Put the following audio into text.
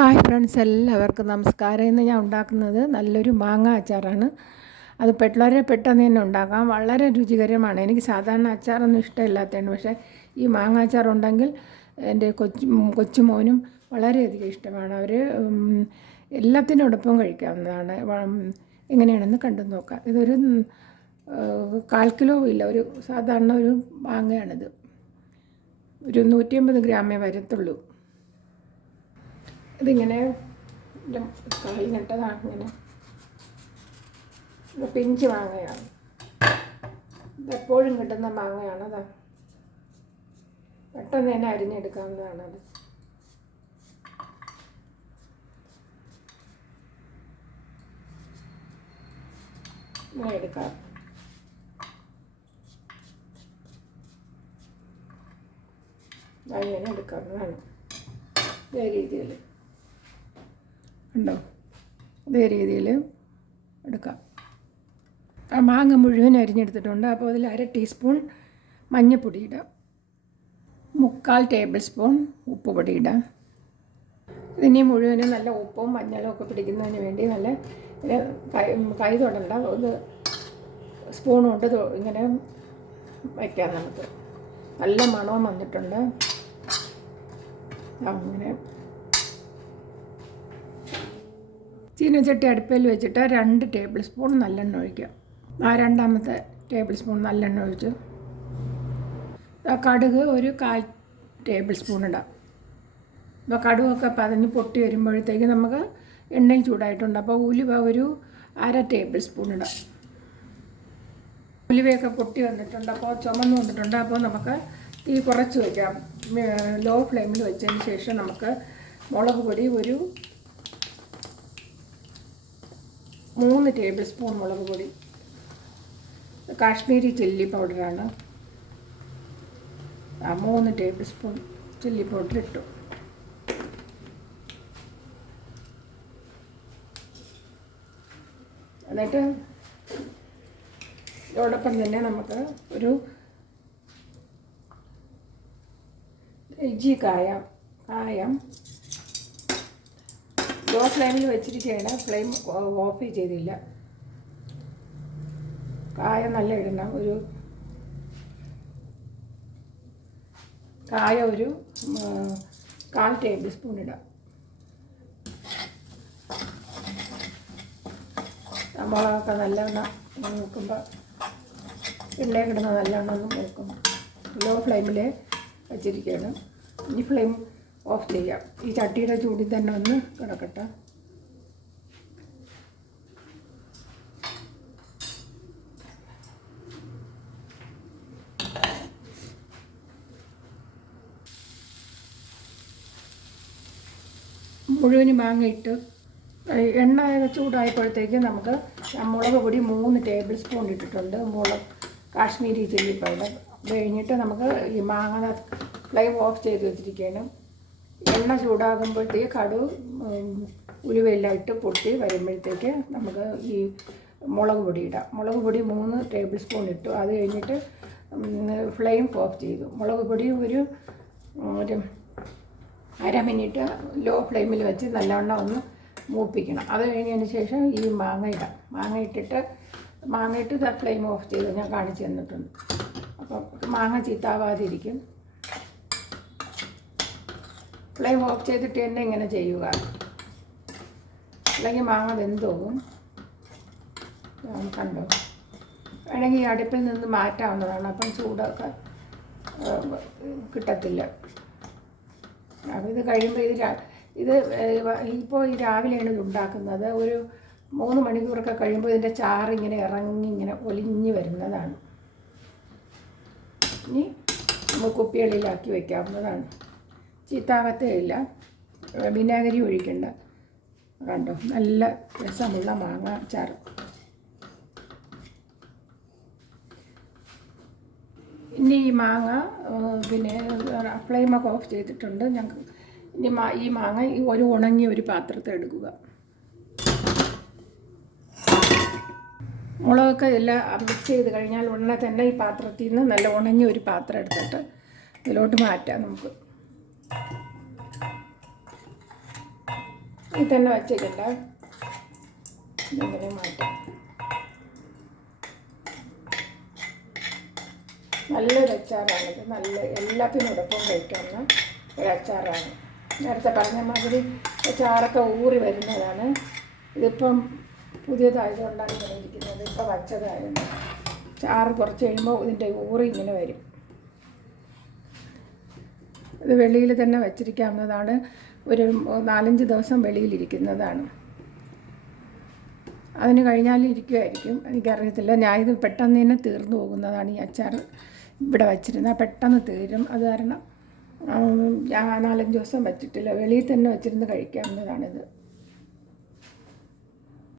Hi friends എല്ലാവർക്കും നമസ്കാരം. ഇന്ന് ഞാൻ ഉണ്ടാക്കുന്നത് നല്ലൊരു മാങ്ങ അച്ചാറാണ്. അത് വളരെ പെട്ടെന്ന് തന്നെ ഉണ്ടാക്കാം. വളരെ രുചികരമാണ്. എനിക്ക് സാധാരണ അച്ചാറൊന്നും ഇഷ്ടമില്ലാത്തതാണ് പക്ഷേ ഈ മാങ്ങ അച്ചാർ ഉണ്ടെങ്കിൽ എന്റെ കൊച്ചു കൊച്ചുമോനും വളരെയധികം ഇഷ്ടമാണ്. അവർ എല്ലാത്തിനോടൊപ്പം കഴിക്കാവുന്നതാണ്. എങ്ങനെയാണെന്ന് കണ്ടു നോക്കാം. ഇതൊരു കാൽ കിലോ ഇല്ല ഒരു സാധാരണ ഒരു മാങ്ങയാണിത്. ഒരു നൂറ്റി അമ്പത് ഗ്രാമേ വരത്തുള്ളൂ. ഇതിങ്ങനെ കാലിനിട്ടതാണ് ഇങ്ങനെ. പിഞ്ച് മാങ്ങയാണ്. ഇതെപ്പോഴും കിട്ടുന്ന മാങ്ങയാണ് അതാ പെട്ടെന്ന് തന്നെ അരിഞ്ഞെടുക്കാവുന്നതാണ് അത്. എടുക്കാം. അങ്ങനെ എടുക്കാവുന്നതാണ്. ഇതേ രീതിയിൽ. ഉണ്ടോ? അതേ രീതിയിൽ എടുക്കാം. ആ മാങ്ങ മുഴുവൻ അരിഞ്ഞെടുത്തിട്ടുണ്ട്. അപ്പോൾ അതിൽ അര ടീസ്പൂൺ മഞ്ഞൾപ്പൊടി ഇടാം. മുക്കാൽ ടേബിൾ സ്പൂൺ ഉപ്പ് പൊടി ഇടാം. ഇതിനെ മുഴുവനും നല്ല ഉപ്പും മഞ്ഞളും ഒക്കെ പിടിക്കുന്നതിന് വേണ്ടി നല്ല കൈ തൊടണ്ട. ഒന്ന് സ്പൂൺ കൊണ്ട് ഇങ്ങനെ വയ്ക്കാം നമുക്ക്. നല്ല മണവും വന്നിട്ടുണ്ട്. അങ്ങനെ ചീനച്ചട്ടി അടുപ്പിൽ വെച്ചിട്ട് രണ്ട് ടേബിൾ സ്പൂൺ നല്ലെണ്ണ ഒഴിക്കുക. ആ രണ്ടാമത്തെ ടേബിൾ സ്പൂൺ നല്ലെണ്ണ ഒഴിച്ച് കടുക് ഒരു കാൽ ടേബിൾ സ്പൂൺ ഇടാം. അപ്പോൾ കടുകൊക്കെ പതഞ്ഞ് പൊട്ടി വരുമ്പോഴത്തേക്ക് നമുക്ക് എണ്ണയും ചൂടായിട്ടുണ്ട്. അപ്പോൾ ഉലുവ ഒരു അര ടേബിൾ സ്പൂൺ ഇടാം. ഉലുവയൊക്കെ പൊട്ടി വന്നിട്ടുണ്ട്. അപ്പോൾ ചുമന്ന് വന്നിട്ടുണ്ട്. അപ്പോൾ നമുക്ക് തീ കുറച്ച് വയ്ക്കാം ലോ ഫ്ലെയിമിൽ വെച്ചതിന് ശേഷം നമുക്ക് മുളക് പൊടി ഒരു മൂന്ന് ടേബിൾ സ്പൂൺ മുളക് പൊടി. കാശ്മീരി ചില്ലി പൗഡറാണ്. ആ മൂന്ന് ടേബിൾ സ്പൂൺ ചില്ലി പൗഡർ ഇട്ടു. എന്നിട്ട് ഇതോടൊപ്പം തന്നെ നമുക്ക് ഒരു ഇഞ്ചി കായം കായം ലോ ഫ്ലെയിമിൽ വെച്ചിട്ട് ചെയ്യണം ഫ്ലെയിം ഓഫ് ചെയ്തില്ല. കായ നല്ല ഇടണം. ഒരു കായ ഒരു കാൽ ടേബിൾ സ്പൂൺ ഇടാം. മുളകൊക്കെ നല്ലവണ്ണം നോക്കുമ്പോൾ എണ്ണയിൽ കിടന്ന് നല്ലവണ്ണം ഒന്ന് നോക്കും ലോ ഫ്ലെയിമിൽ വെച്ചിരിക്കുകയാണ്. ഇനി ഫ്ലെയിം ഓഫ് ചെയ്യാം. ഈ ചട്ടിയുടെ ചൂടിൽ തന്നെ ഒന്ന് കിടക്കട്ടെ. മുഴുവൻ മാങ്ങയിട്ട് എണ്ണ ചൂടായപ്പോഴത്തേക്ക് നമുക്ക് മുളക് പൊടി മൂന്ന് ടേബിൾ സ്പൂൺ ഇട്ടിട്ടുണ്ട്. മുളക് കാശ്മീരി ചില്ലി പൗഡർ. കഴിഞ്ഞിട്ട് നമുക്ക് ഈ മാങ്ങ ഫ്ലെയിം ഓഫ് ചെയ്ത് വെച്ചിരിക്കുകയാണ്. എണ്ണ ചൂടാകുമ്പോഴത്തേക്ക് കടു ഉലുവയെല്ലാം ഇട്ട് പൊട്ടി വരുമ്പോഴത്തേക്ക് നമുക്ക് ഈ മുളക് പൊടി ഇടാം. മുളക് പൊടി മൂന്ന് ടേബിൾ സ്പൂൺ ഇട്ടു. അത് കഴിഞ്ഞിട്ട് ഫ്ലെയിം ഓഫ് ചെയ്തു. മുളക് പൊടി ഒരു ഒരു അര മിനിറ്റ് ലോ ഫ്ലെയിമിൽ വെച്ച് നല്ലവണ്ണം ഒന്ന് മൂപ്പിക്കണം. അത് കഴിഞ്ഞതിന് ശേഷം ഈ മാങ്ങ ഇടാം. മാങ്ങ ഇട്ടിട്ട് മാങ്ങ ഇട്ട് ഫ്ലെയിം ഓഫ് ചെയ്ത്. ഞാൻ കാണിച്ചു തന്നിട്ടുണ്ട്. അപ്പം മാങ്ങ ചീത്താവാതിരിക്കും. ഫ്ലെയിം ഓഫ് ചെയ്തിട്ട് തന്നെ ഇങ്ങനെ ചെയ്യുക. അല്ലെങ്കിൽ മാങ്ങ വെന്തോവും കണ്ടു? വേണമെങ്കിൽ അടുപ്പിൽ നിന്ന് മാറ്റാവുന്നതാണ്. അപ്പം ചൂടൊക്കെ കിട്ടത്തില്ല. അപ്പോൾ ഇത് കഴിയുമ്പോൾ ഇത് ഇത് ഇപ്പോൾ ഈ രാവിലെയാണ് ഇത് ഉണ്ടാക്കുന്നത്. ഒരു മൂന്ന് മണിക്കൂറൊക്കെ കഴിയുമ്പോൾ ഇതിന്റെ ചാറ് ഇങ്ങനെ ഇറങ്ങി ഇങ്ങനെ ഒലിഞ്ഞു വരുന്നതാണ്. ഇനി നമുക്ക് കുപ്പികളിലാക്കി വെക്കാവുന്നതാണ്. ചീത്താകത്തേ ഇല്ല വിനാഗിരി ഒഴിക്കണ്ട. കണ്ടോ? നല്ല രസമുള്ള മാങ്ങ അച്ചാർ ഇനി ഈ മാങ്ങ പിന്നെ ഫ്ലെയിമൊക്കെ ഓഫ് ചെയ്തിട്ടുണ്ട്. ഞങ്ങൾക്ക് ഇനി മാ ഈ മാങ്ങ ഒരു ഉണങ്ങിയ ഒരു പാത്രത്തിൽ എടുക്കുക. മുളകൊക്കെ എല്ലാം മിക്സ് ചെയ്ത് കഴിഞ്ഞാൽ ഉടനെ തന്നെ ഈ പാത്രത്തിൽ നിന്ന് നല്ല ഉണങ്ങിയ ഒരു പാത്രം എടുത്തിട്ട് ഇതിലോട്ട് മാറ്റാം നമുക്ക്. ഇത് തന്നെ വച്ചിട്ടുണ്ട് ഇതെങ്ങനെ മാറ്റാം? നല്ലൊരു അച്ചാറാണിത് നല്ല എല്ലാത്തിനോടൊപ്പം കഴിക്കാവുന്ന ഒരു അച്ചാറാണ് നേരത്തെ പറഞ്ഞ മാതിരി അച്ചാറൊക്കെ ഊറി വരുന്നതാണ്. ഇതിപ്പം പുതിയതായതുകൊണ്ടാണ് ഇങ്ങനെ ഇരിക്കുന്നത്. ഇപ്പം വച്ചതായത്. ചാറ് കുറച്ച് കഴിയുമ്പോൾ ഇതിന്റെ ഊറി ഇങ്ങനെ വരും. ഇത് വെളിയിൽ തന്നെ വച്ചിരിക്കാവുന്നതാണ്. ഒരു നാലഞ്ച് ദിവസം വെളിയിലിരിക്കുന്നതാണ് അതിന് കഴിഞ്ഞാൽ ഇരിക്കുമായിരിക്കും എനിക്കറിയത്തില്ല. ഇത് പെട്ടെന്ന് തന്നെ തീർന്നു പോകുന്നതാണ് ഈ അച്ചാർ ഇവിടെ വച്ചിരുന്നാൽ പെട്ടെന്ന് തീരും. അത് കാരണം നാലഞ്ച് ദിവസം വച്ചിട്ടില്ല. വെളിയിൽ തന്നെ വച്ചിരുന്ന് കഴിക്കാവുന്നതാണിത്.